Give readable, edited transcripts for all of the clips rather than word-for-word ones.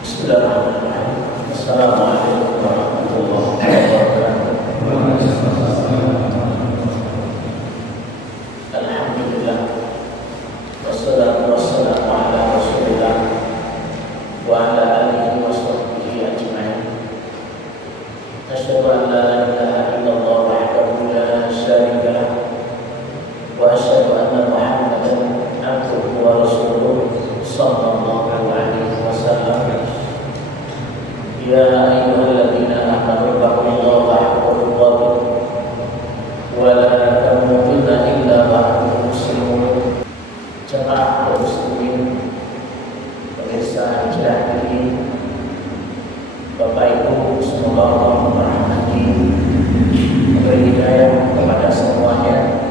Bismillahirrahmanirrahim. Assalamualaikum warahmatullahi wabarakatuh. Alhamdulillah, wassalatu wassalamu ala rasulillah wa ala alihi wa sahbihi ajma'in. Asyhadu an la ilaha illallah wahdahu la syarika lah wa asyhadu anna Muhammadan abduhu wa rasuluh sallallahu alaihi wasallam. Ya ayyuhalladzina amanu taqullaha haqqa tuqatih wa la tamutunna illa wa antum muslimun. Jemaah kaum muslimin, pemirsa acara ini, Bapak Ibu, semoga Allah merahmati, memberi hidayah kepada semuanya.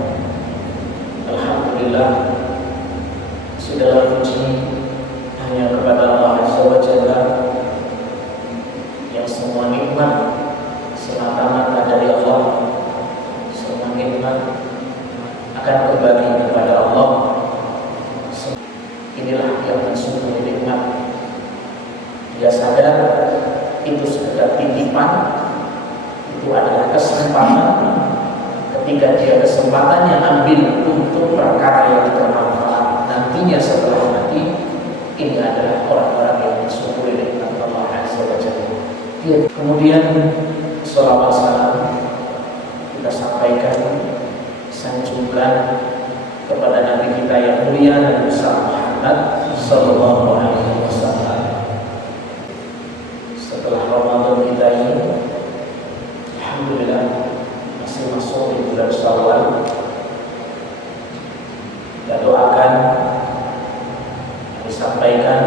Alhamdulillah, segala puji hanya kepada Allah Azza wa Jalla, yang semua nikmat semata-mata dari Allah. Semua nikmat akan kembali kepada Allah. Inilah yang mensyukuri nikmat. Dia sadar itu sekedar titipan, itu adalah kesempatan. Ketika dia kesempatannya ambil untuk perkara yang bermanfaat nantinya setelah mati, ini adalah orang-orang yang mensyukuri nikmat Allah Azza wa Jalla. Kemudian sholawat salam kita sampaikan, sanjungan kepada Nabi kita yang mulia dan besar Muhammad sallallahu alaihi wasallam. Setelah Ramadan kita ini, alhamdulillah masih masuk di bulan Syawal. Kita doakan, disampaikan,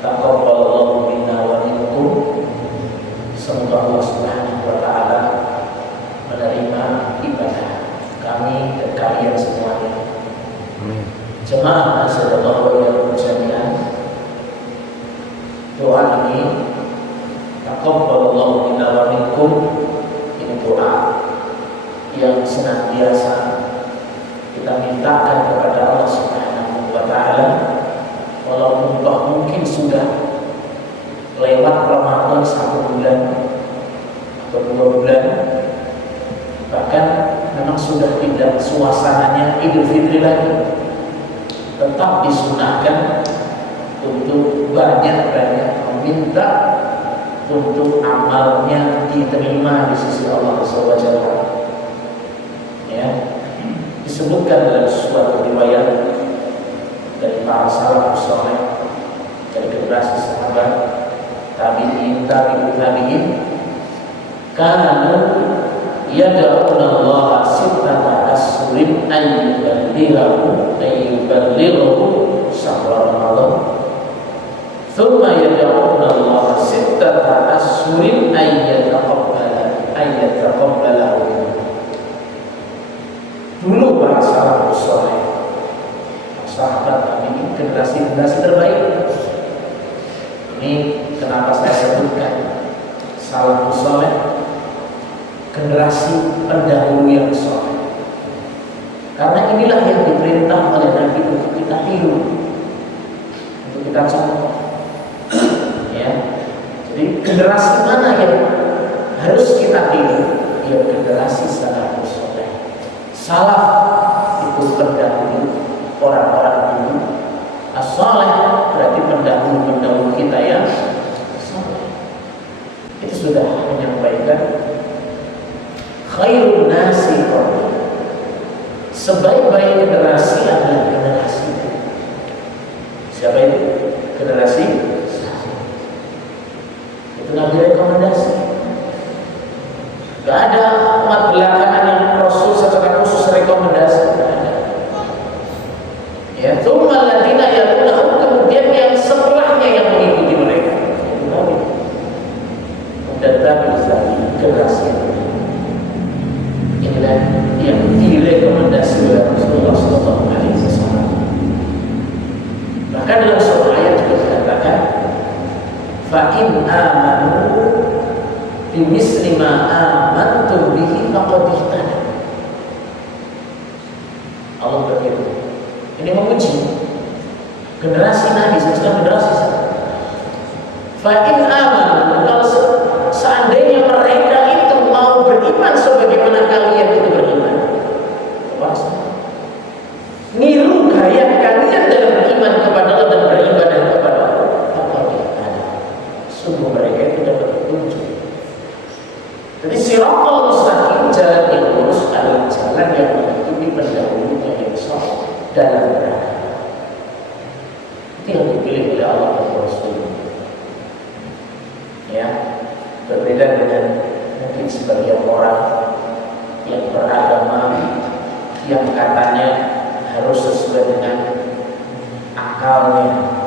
taqabbalallahu minna wa minkum. Semoga Allah Subhanahu wa taala menerima ibadah kami dan kalian semuanya. Amin. Jemaah azallahu wa iyyakum jami'an. Doa ini taqabbalallahu minna wa minkum, ini doa yang senantiasa kita mintakan kepada Allah Subhanahu wa taala. Walaupun mungkin sudah lewat Ramadan 1 bulan atau 2 bulan, bahkan memang sudah tidak suasananya Idul Fitri lagi, tetap disunahkan untuk banyak-banyak meminta untuk amalnya diterima di sisi Allah SWT. Ya, disebutkan dalam suatu riwayat dari para salafus saleh, dari generasi sahabat, tabi'in, kanu yad'una Allah sittata asrin ayyuballighahu syahra Ramadan, thumma yad'una Allah sittata asrin ayyataqabbalahu. Dulu para salafus saleh, sahabat Nabi, generasi terbaik. Ini kenapa saya sebutkan salafus saleh, generasi pendahulu yang saleh, karena inilah yang diperintah oleh Nabi untuk kita hidup, untuk kita contoh. Ya, jadi generasi mana yang harus kita tiru? Ya, generasi salafus saleh. Salaf itu pendahulu, orang-orang dulu. As-saleh berarti pendahulu kita yang saleh. Itu sudah menyampaikan khairun nasi qabli, sebaik-baik generasi adalah generasi. Siapa itu? Generasi saleh. Itu Nabi rekomendasi. Gak ada umat belakangan yang Rasul secara khusus rekomendasi. Gak ada. Ya, tsumma alladziina yalunahum, kemudian yang setelahnya yang mengikuti mereka. Dan tabi'in, generasi inilah yang direkomendasi oleh Rasulullah SAW. Bahkan dalam suatu ayat juga dikatakan, fa in amanu bimisli ma amantum bihi faqad ihtada. Allah berfirman, ini memuji generasi Nabi, sesudah generasi oleh Allah dan Rasul. Ya, berbeda dengan mungkin sebagian orang yang beragama yang katanya harus sesuai dengan akalnya.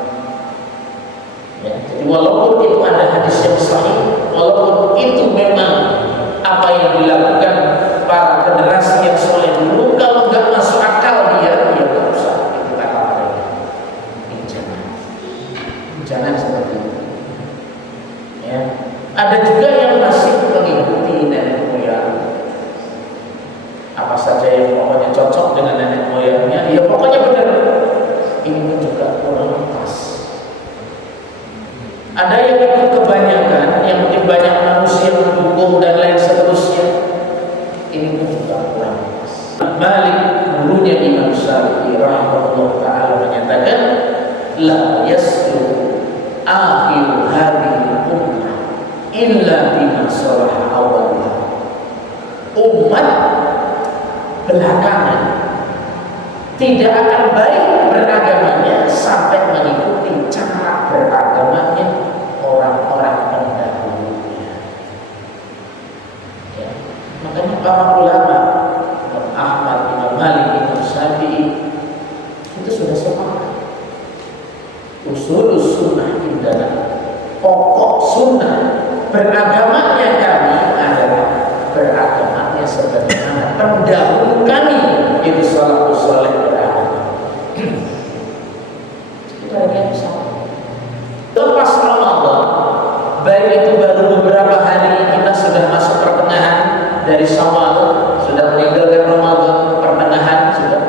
Ya, jadi walaupun itu ada hadis yang sahih, walaupun itu memang apa yang dilakukan para generasi yang soleh dulu, kalau nggak masuk akal dia nggak usah itu kata mereka. Jangan seperti itu. Ya, ada juga yang masih mengikuti nenek moyang. Apa saja yang pokoknya cocok dengan nenek moyangnya, ya pokoknya benar. Ini juga kurang pas. Ada yang ikut kebanyakan, yang mungkin banyak manusia mendukung dan lain seterusnya. Ini pun juga kurang pas. Malik, gurunya Imam Syafi'i rahimahullah ta'ala menyatakan, la yaslu akhiru hadhihi ummah illa bima salaha awalha. Umat belakangan tidak akan baik beragamanya sampai mengikuti cara beragamanya orang-orang pendahulunya. Ya. Makanya para ulama, Imam Ahmad, Imam Malik, Imam Syafi'i itu sudah sepakat. Usul sunnah indana, pokok sunnah beragamanya kami adalah beragamanya sebagaimana pendahulu kami, itu salafus saleh beragama. Itu hanya sama. Lepas Ramadan, baik itu baru beberapa hari kita sudah masuk pertengahan dari Syawal, sudah meninggalkan Ramadan, pertengahan sudah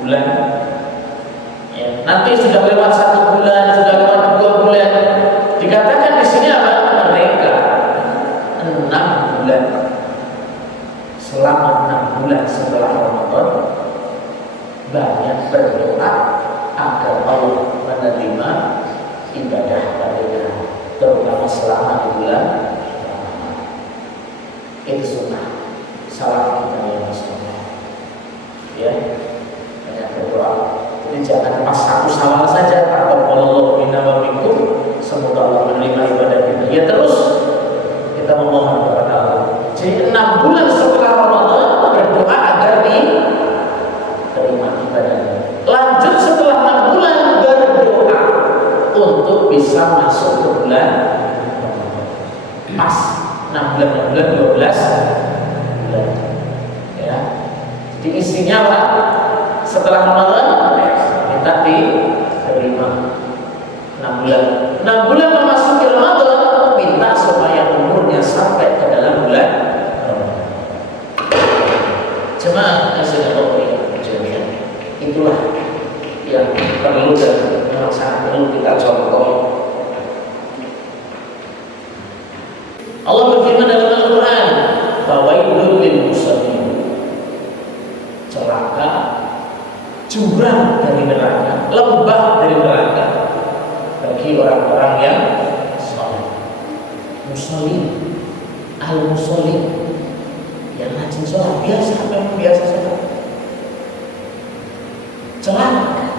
bulan. Ya, nanti sudah lewat 1 bulan, sudah lewat 2 bulan. Dikatakan di sini apa? Mereka 6 bulan. Selama 6 bulan setelah Ramadan banyak berdoa agar Allah menerima ibadah mereka, terutama selama di bulan Ramadan. Itu sunnah salaf kita yang sunnah. Ya, banyak berdoa. Jadi jangan pas 1 Syawal saja, taqabbalallahu minna wa minkum, semoga Allah menerima ibadah kita. Ya terus kita memohon kepada Allah. Jadi 6 bulan setelah Ramadan berdoa agar diterima ibadahnya. Lanjut setelah 6 bulan berdoa untuk bisa masuk ke bulan pas 6 bulan 12 bulan. Ya. Jadi isinya apa? Setelah Ramadan minta diterima 6 bulan. 6 bulan memasuki Ramadan minta supaya umurnya sampai ke dalam bulan Ramadan. Jemaah yang Allah, itulah yang perlu dan memang sangat perlu kita contoh. Allah berfirman dalam Al-Quran, fawailul lil musallin, celaka, jurang dari neraka, lembah dari neraka bagi orang-orang yang saleh. Musallin, al-musallin, yang rajin sholat, biasa, memang biasa sholat, celaka.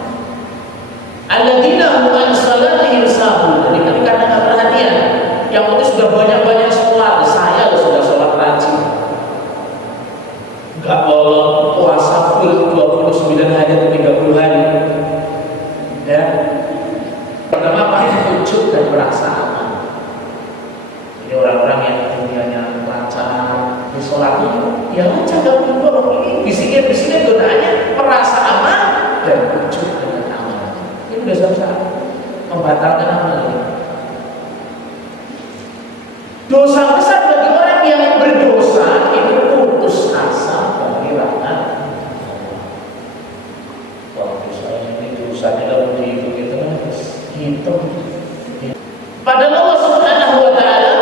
Alladzina hum an salatihim sahun. Jadi ketika ada perhatian, yang penting sudah banyak-banyak sholat, saya sudah sholat rajin, enggak boleh puasa full 29 hari atau 30 hari. Ya, pertama paling ujub dan merasa aman. Jadi orang-orang yang dunianya lancar, di sholatnya ya lancar, gak boleh ini bisikin godaannya, merasa aman dan ujub dengan aman. Ini sudah sama-sama membatalkan amal ini. Dosa besar bagi orang yang berdosa itu putus asa bagi rahmat. Kalau dosanya ini dosanya lalu dihitung gitu. Padahal Allah Subhanahu wa taala,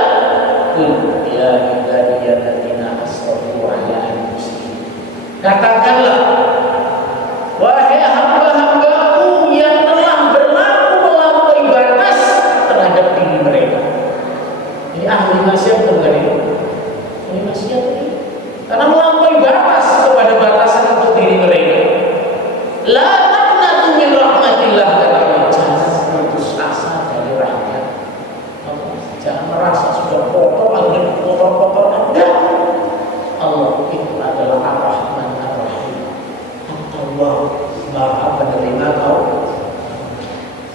qul ya ibadiyalladzina asrafu ala anfusihim. Katakanlah, wahai hamba-hambaku yang telah berlaku melampaui batas terhadap diri mereka. Ini ahli maksiat bukan ini? Ahli maksiat ini karena melampaui batas kepada batasan untuk diri mereka. La taqnatu min rahmatillah, kata Allah, jangan putus sudah kotor, akhirnya kotor-kotor. Enggak. Allah itu adalah Ar-Rahman Ar-Rahim. Allah Maha penerima taubat.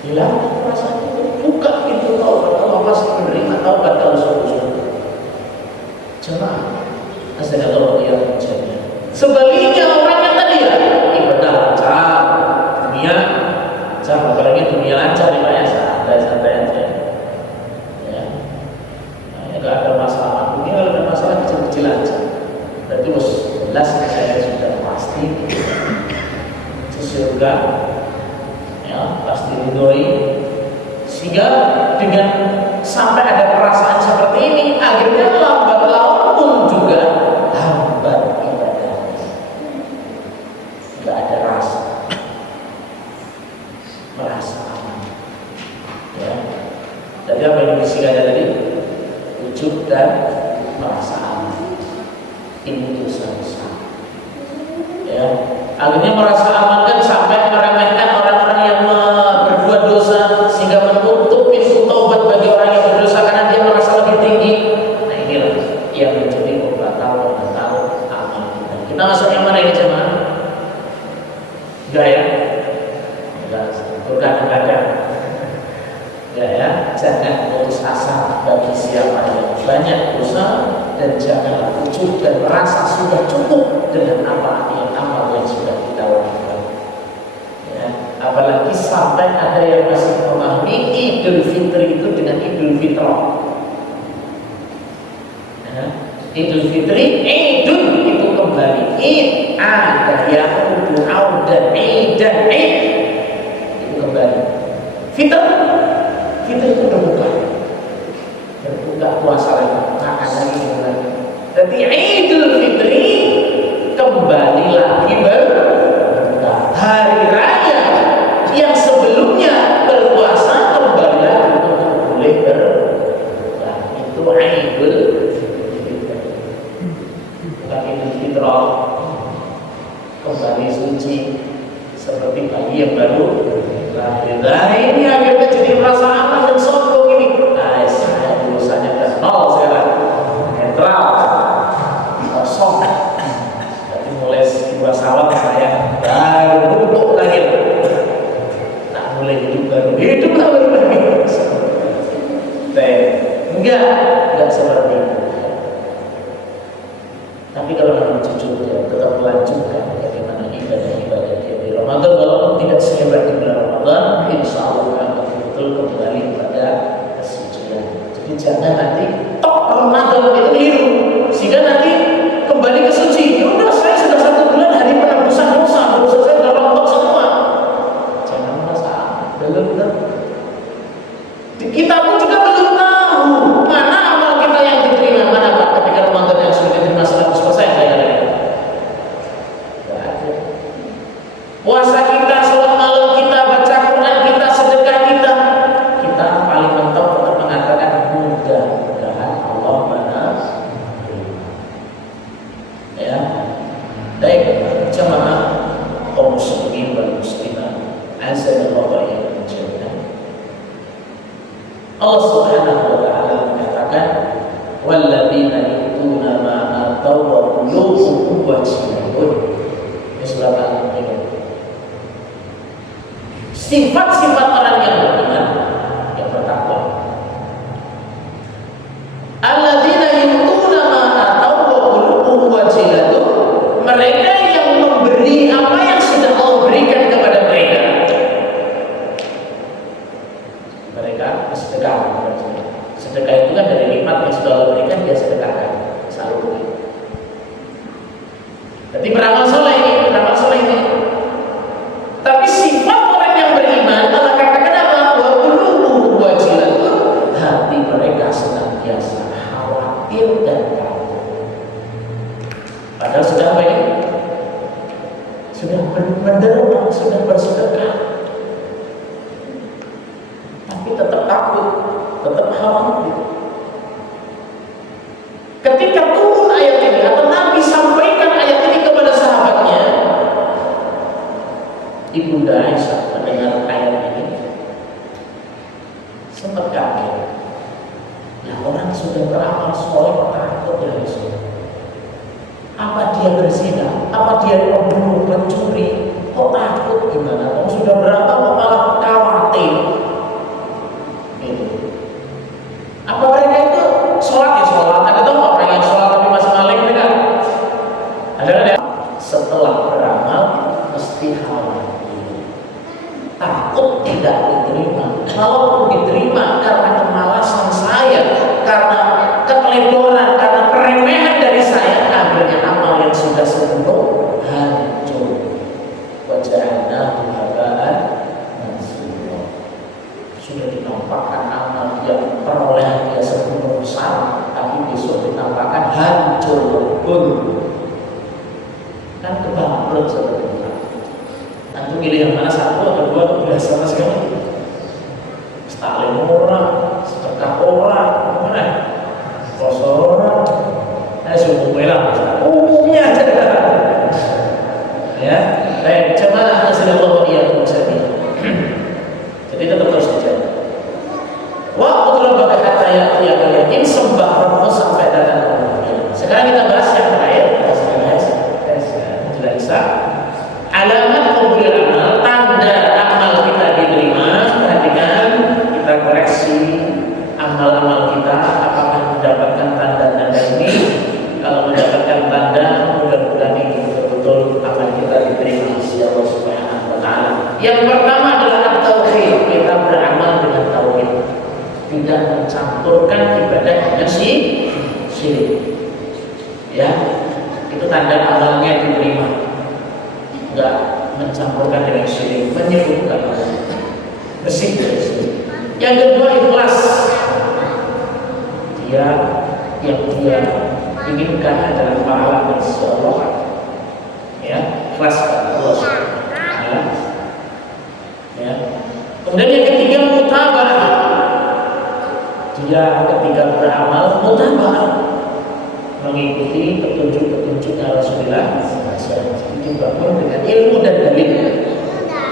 Hilang perasaan itu, buka pintu taubat. Allah pasti menerima taubat kalau sungguh-sungguh. Jemaah, astagfirullah ya menjadi. Sebaliknya orang yang tadi ya ibadah lancar, dunia lancar, apalagi dunia lancar ya Pak ya, santai-santai aja. Ya, nggak ada masalah. Mungkin kalau ada masalah kecil-kecil aja. Berarti jelas saya sudah pasti ke surga, ya pasti ridhoi. Sehingga dengan sampai ada perasaan seperti ini, akhirnya lambat laun pun juga hambat ibadah. Nggak ada rasa, merasa aman. Ya, jadi apa yang disingkatnya tadi? Wujud dan merasa aman. Ini dosa besar. Ya, akhirnya merasa aman kan sampai meremehkan orang-orang yang berbuat dosa sehingga menutup pintu taubat bagi orang yang berdosa karena dia merasa lebih tinggi. Nah inilah yang menjadi pembatal amal kita. Kita masuk yang mana ini jemaah? Enggak ya? Enggak, kadang-kadang. Ya, jangan putus asa bagi siapa yang banyak dosa, dan janganlah ujub dan merasa sudah cukup dengan apa yang amal yang sudah kita lakukan. Ya, apalagi sampai ada yang masih memahami Idul Fitri itu dengan Idul Fitrah. Ya, Idul Fitri, Idul itu kembali, Id ada yang udah dan Id itu kembali. Fitri itu berbuka puasa lagi, makan lagi. Jadi Idul Fitri kembali lagi berbuka. Hari raya yang sebelumnya berpuasa kembali lagi untuk boleh berbuka. Itu Idul Fitri, bukan Idul Fitrah. Kembali suci seperti bayi yang baru lahir. Nah ini akhirnya jadi merasa aman dan sombong ini. Nah saya dosanya udah nol sekarang, netral, kosong. Jadi mulai dua salam saya baru untuk lahir. Nah mulai hidup baru lagi. Enggak seperti itu. Tapi kalau memang jujur ya tetap melanjutkan bagaimana ibadah-ibadah dia di Ramadan, walaupun tidak sehebat di bulan Ramadan, insya Allah akan betul kembali pada kesucian. Jadi jangan nanti Ramadan itu keliru, sehingga nanti kembali ke suci. Ya udah, saya sudah 1 bulan hari penebusan dosa saya sudah rontok semua. Jangan merasa belum. Kita pun juga belum tahu mana amal kita yang diterima, mana Pak ketika Ramadan yang sudah diterima 100% saya ada. Tidak ada. Puasa kita, sholat malam kita, baca Quran kita, sedekah kita paling mentok untuk mengatakan mudah-mudahan Allah menerima. Ya, baik jemaah kaum muslimin wal muslimat, azza wa jalla. Allah Subhanahu wa taala mengatakan walladzina yu'tuna ma ataw wa qulubuhum wajilatun. Ini surat Al-Mu'minun. Sifat-sifat orang yang beriman, yang bertakwa. Alladzina yu'tuna ma ataw wa qulubuhum wajilatun. Mereka yang memberi apa yang sudah Allah berikan kepada mereka. Mereka bersedekah. Sedekah itu kan dari nikmat yang sudah Allah berikan, dia sedekahkan, salurkan. Jadi beramal soleh ini. Tapi sifat orang yang beriman Allah katakan apa? Wa qulubuhum wajilatun. Hati mereka senantiasa khawatir dan takut. Padahal sudah apa ini? Sudah menderma, sudah bersedekah, tapi tetap takut, tetap khawatir. Ketika turun ayat ini atau Nabi sampaikan ayat ini kepada sahabatnya, Ibunda Aisyah mendengar ayat ini sempat kaget. Nah, orang sudah beramal soleh takut ya Rasul. Apa dia berzina? Apa dia membunuh, mencuri? Kok takut gimana? Kok sudah beramal kok malah khawatir? Gitu. Apa mereka itu sholat ya sholat? Ada tahu orang yang sholat tapi masih maling mereka? Ada kan ya? Setelah beramal mesti khawatir, takut tidak diterima. Kalau diterima karena kemalasan saya, karena keteledoran, karena keremehan dari saya, akhirnya amal yang sudah sempurna hancur. Wajahna habaan mansura. Sudah ditampakkan amal yang perolehan dia sempurna besar, tapi besok ditampakkan hancur pun. Kan kebangkrut seperti itu. Nanti pilih yang mana, satu atau dua atau belas sama sekali. Stalin orang, sedekah orang, mana? Kosor orang, suku merah, umumnya aja. Ya, baik. Jemaah Rasulullah yang bersahabat. Jadi tetap terus dijaga. Waktu terlalu kata ya kalian sembah Rabbmu sampai datang kemudian. Sekarang kita bahas yang terakhir. Alamat qabul amal, tanda amal kita diterima. Perhatikan, kita koreksi amal-amal kita apakah mendapatkan tanda-tanda ini. Kalau mendapatkan tanda, mudah-mudahan ini betul-betul amal kita diterima oleh Allah Subhanahu wa taala. Yang pertama adalah tauhid, kita beramal dengan tauhid, tidak mencampurkan ibadah dengan syirik. Ya, itu tanda amalnya diterima. Enggak mencampurkan dengan syirik, menyebutkan bersih dari syirik. Yang kedua ikhlas, dia inginkan adalah pahala dari Allah. Ya, ikhlas kepada Allah Subhanahu wa taala. Ya. Kemudian yang ketiga mutaba'ah, dia ketika beramal mutaba'ah, mengikuti petunjuk-petunjuknya Rasulullah SAW, dibangun dengan ilmu dan dalil,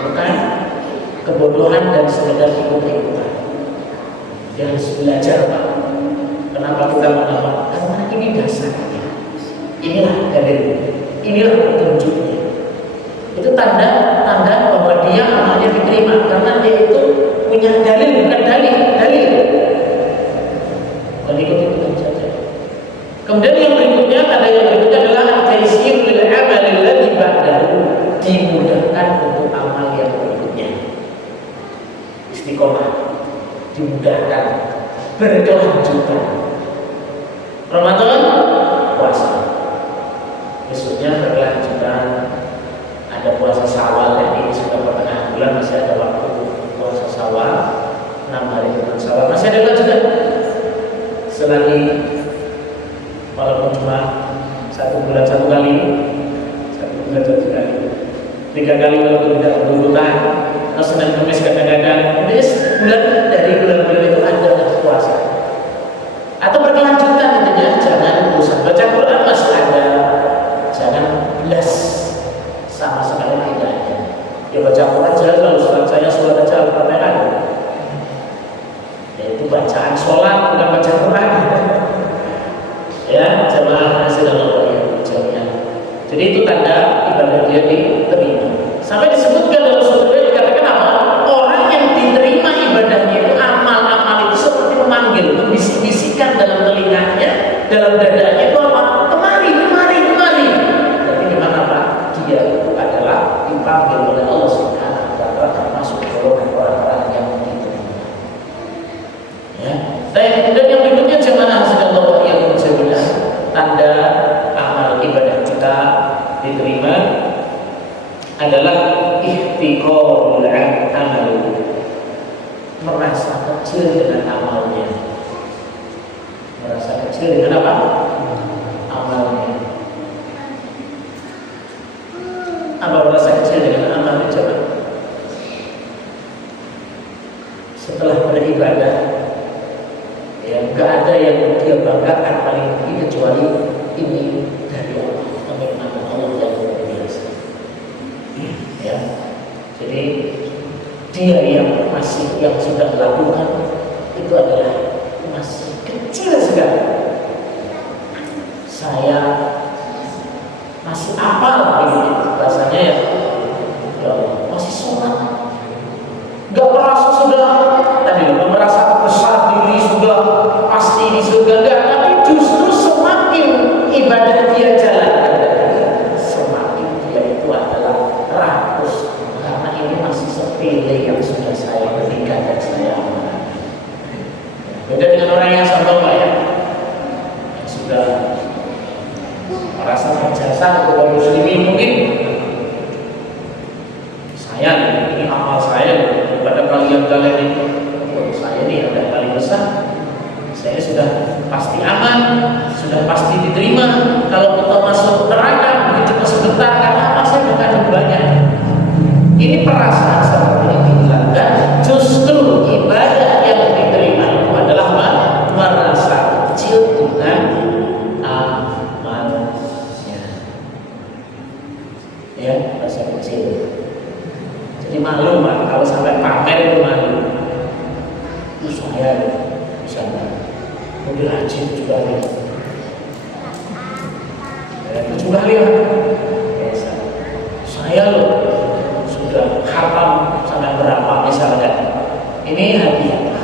bukan kebodohan dan sekedar ikut-ikutan. Dia harus belajar, Pak. Kenapa kita mengamal? Karena ini dasarnya, inilah dalil, inilah petunjuknya. Itu tanda bahwa dia amalnya diterima, karena dia itu punya dalil, bukan dalil. Bukan ikut-ikutan saja. Kemudian yang berikutnya, adalah taysir lil amal alladzi ba'dahu, dimudahkan untuk amal yang berikutnya. Istiqomah, dimudahkan, berkelanjutan. Ramadan, puasa. Besoknya berkelanjutan. Ada puasa Syawal, ini sudah pertengahan bulan, masih ada waktu puasa Syawal, 6 hari bulan Syawal, masih ada lanjutan. Selagi walaupun cuma 1 bulan 1 kali, 3 kali walaupun tidak berurutan, atau Senin Kamis kadang-kadang, bulan dari bulan-bulan itu ada puasa. Atau berkelanjutan intinya, jangan bosan baca Quran masih ada, jangan belas sama sekali tidak ada. Ya baca Quran jangan kalau surat saya surat aja Al-Fatihah. Yaitu bacaan sholat bukan baca Quran. Ya, jemaah Rasulullah yang jamiah. Jadi itu tanda ibadah dia diterima. Sampai disebutkan dalam surat dikatakan apa? Orang yang diterima ibadahnya itu amal-amal itu seperti memanggil, membisik-bisikkan dalam telinganya, dalam dadanya itu apa? Kemari. Jadi gimana Pak? Dia itu adalah dipanggil oleh Allah Subhanahu wa taala termasuk golongan orang-orang yang diterima. Ya. Dan yang berikutnya jemaah Rasulullah yang berjamiah, tanda amal ibadah kita diterima adalah ihtiqarul amal, merasa kecil dengan amalnya. Merasa kecil dengan apa? Amalnya. Apa merasa kecil dengan amalnya? Coba. Setelah beribadah, ya nggak ada yang dia banggakan paling tinggi kecuali ini dari Allah, kenikmatan Allah yang luar biasa. Ya, jadi dia yang sudah lakukan itu adalah masih kecil bisa, saya sudah pasti aman, sudah pasti diterima. Kalau kita masuk neraka mungkin cuma sebentar, karena apa? Saya bukan banyak. Ini perasaan seperti ini dihilangkan. Justru ibadah yang diterima itu adalah merasa kecil dengan amalnya. Ya, rasa kecil. Jadi malu Pak, kalau sampai pamer itu malu. Saya misalnya mobil haji 7 kali, 7 kali ya. Saya loh sudah khatam sampai berapa misalnya. Ini hadiah.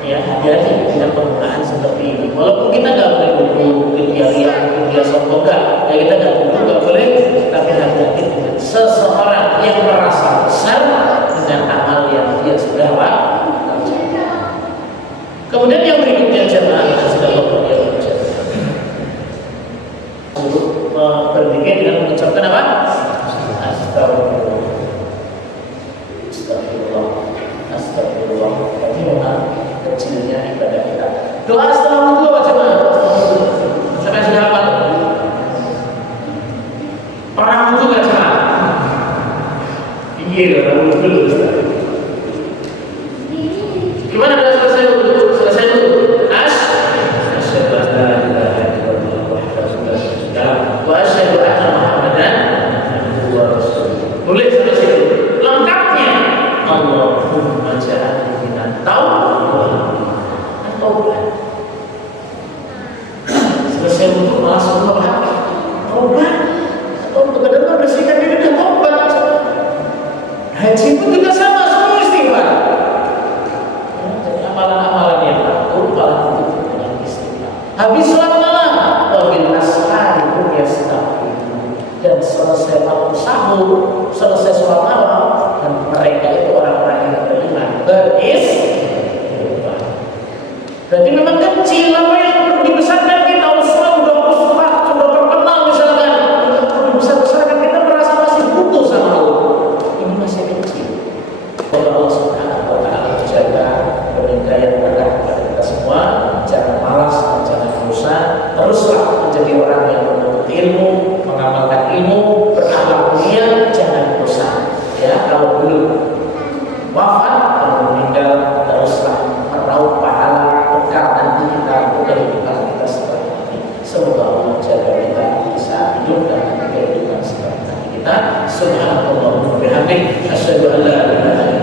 Ya, hadiah dengan penggunaan seperti ini. Walaupun kita nggak boleh buku, mungkin dia sombong nggak, ya kita nggak boleh. Tapi hati-hati dengan seseorang yang merasa besar dengan amal yang dia sudah lakukan. Kemudian yang berikutnya jemaah yang sudah berpikir berzikir dengan mengucapkan apa? Astagfirullah, astagfirullah, astagfirullah. Bagaimana kecilnya ibadah kita. Doa setelah wudu apa jemaah? Sampai sudah apa? Pernah wudu nggak jemaah? Iya, wudu dulu. Gimana udah selesai wudu? Selesai wudu? Asyhadu an la ilaha illallah wahdahu la syarika lahu wa asyhadu anna Muhammadan abduhu wa rasuluh. Boleh sampai situ. Lengkapnya Allahumma ja'alni minat taubat. Selesai wudu langsung taubat. Atau benar-benar bersihkan diri dan taubat. Haji pun juga sama, semua istighfar. Amalan-amalan yang aku paling butuh dengan istighfar. Habis sholat malam, wabil ashari hum yastaghfirun. Dan selesai waktu sahur, selesai sholat malam, dan mereka itu orang-orang yang beriman beristighfar. Berarti memang kecil apa yang perlu dibesarkan kita. Usaha udah ustaz, sudah terkenal misalkan, perlu besar-besarkan, kita merasa masih butuh sama Allah. Ini masih kecil. Kalau Allah Subhanahu wa ta'ala menjaga hidayah berkah kepada kita semua, jangan malas, jangan bosan, teruslah menjadi orang yang menuntut ilmu, mengamalkan ilmu, berakhlak mulia, jangan bosan. Ya, kalau belum wafat, kalau meninggal, teruslah meraup pahala berkah nanti kita untuk kehidupan kita setelah ini. Semoga Allah jaga kita bisa hidup dan kehidupan setelah kita. Subhanallah wa bihamdihi, asyhadu an la ilaha illallah.